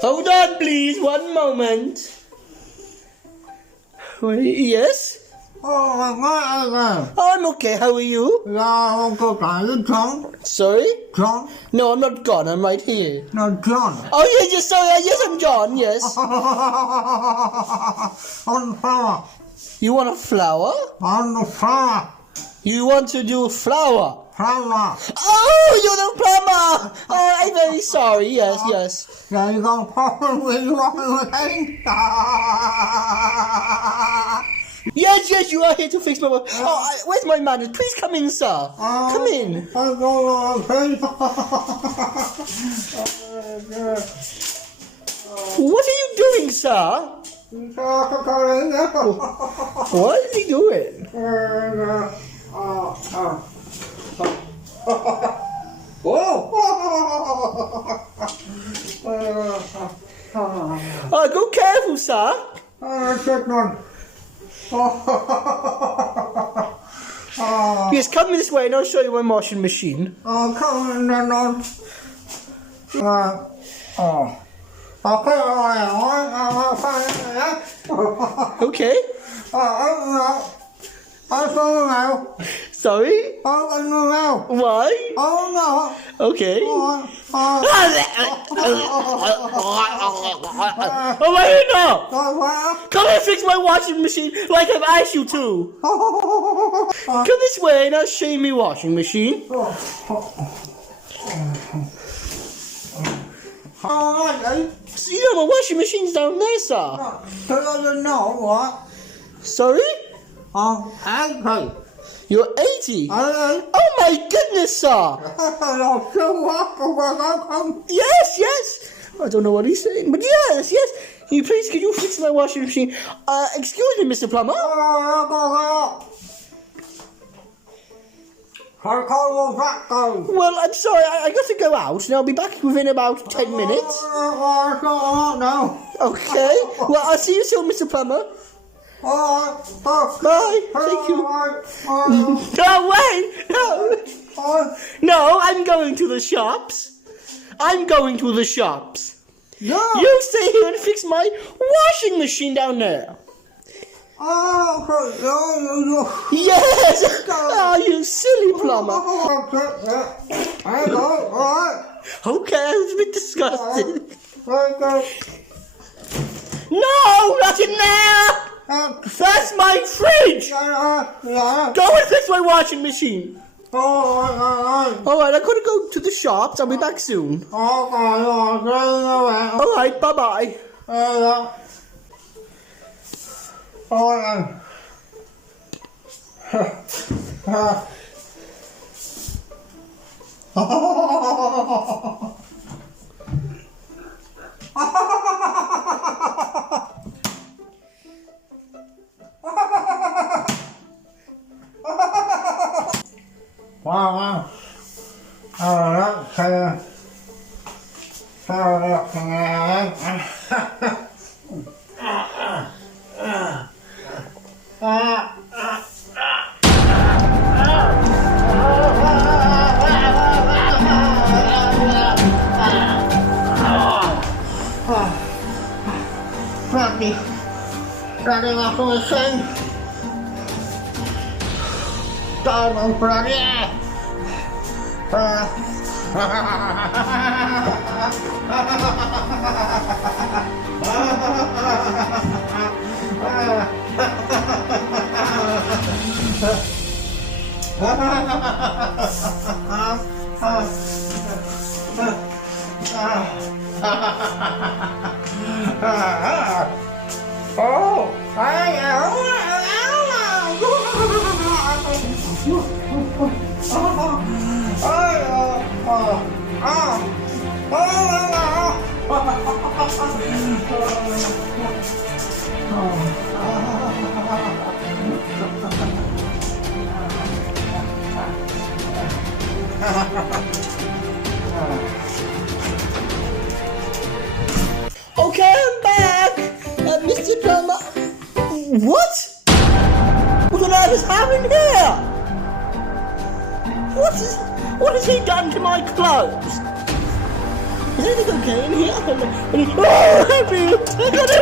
Hold on, please. 1 moment. Yes? I'm okay. How are you? Sorry? John? No, I'm not gone. I'm right here. No, John. Oh, yes, sorry. Yes, I'm John. Yes. On flower. You want a flower? On the flower. You want to do a flower? Flower. Oh, you're the plumber. Oh, I'm very sorry. Yes, yes. Yeah, you got a problem with your thing? Yes, yes, you are here to fix my... Oh, where's my manager? Please come in, sir. Come in. What are you doing, sir? What is he doing? Oh, go careful, sir. Yes, come this way and I'll show you my washing machine. Okay. Sorry? Why? Okay. Oh, wait, no! Come and fix my washing machine like I've asked you to. Come this way and I'll show you my washing machine. So you know my washing machine's down there, sir. Sorry? You're 80? Oh my goodness, sir! Yes, yes! I don't know what he's saying, but yes, yes! Can you fix my washing machine? Excuse me, Mr. Plumber? Well, I'm sorry, I got to go out, and I'll be back within about 10 minutes. Okay, well, I'll see you soon, Mr. Plumber. Bye. Thank you. No, wait. No. No, I'm going to the shops. I'm going to the shops. No. You stay here and fix my washing machine down there. Yes. Oh, you silly plumber. Okay, I was a bit disgusted. No, not in there. That's my fridge! Go and fix my washing machine! Alright, I gotta go to the shops. I'll be back soon. Alright, bye-bye. Running off of the thing. Don't bloody Okay, I'm back! Mr. Plumber... What? What on earth is happening here? What has he done to my clothes? Is everything okay in here? Oh, I feel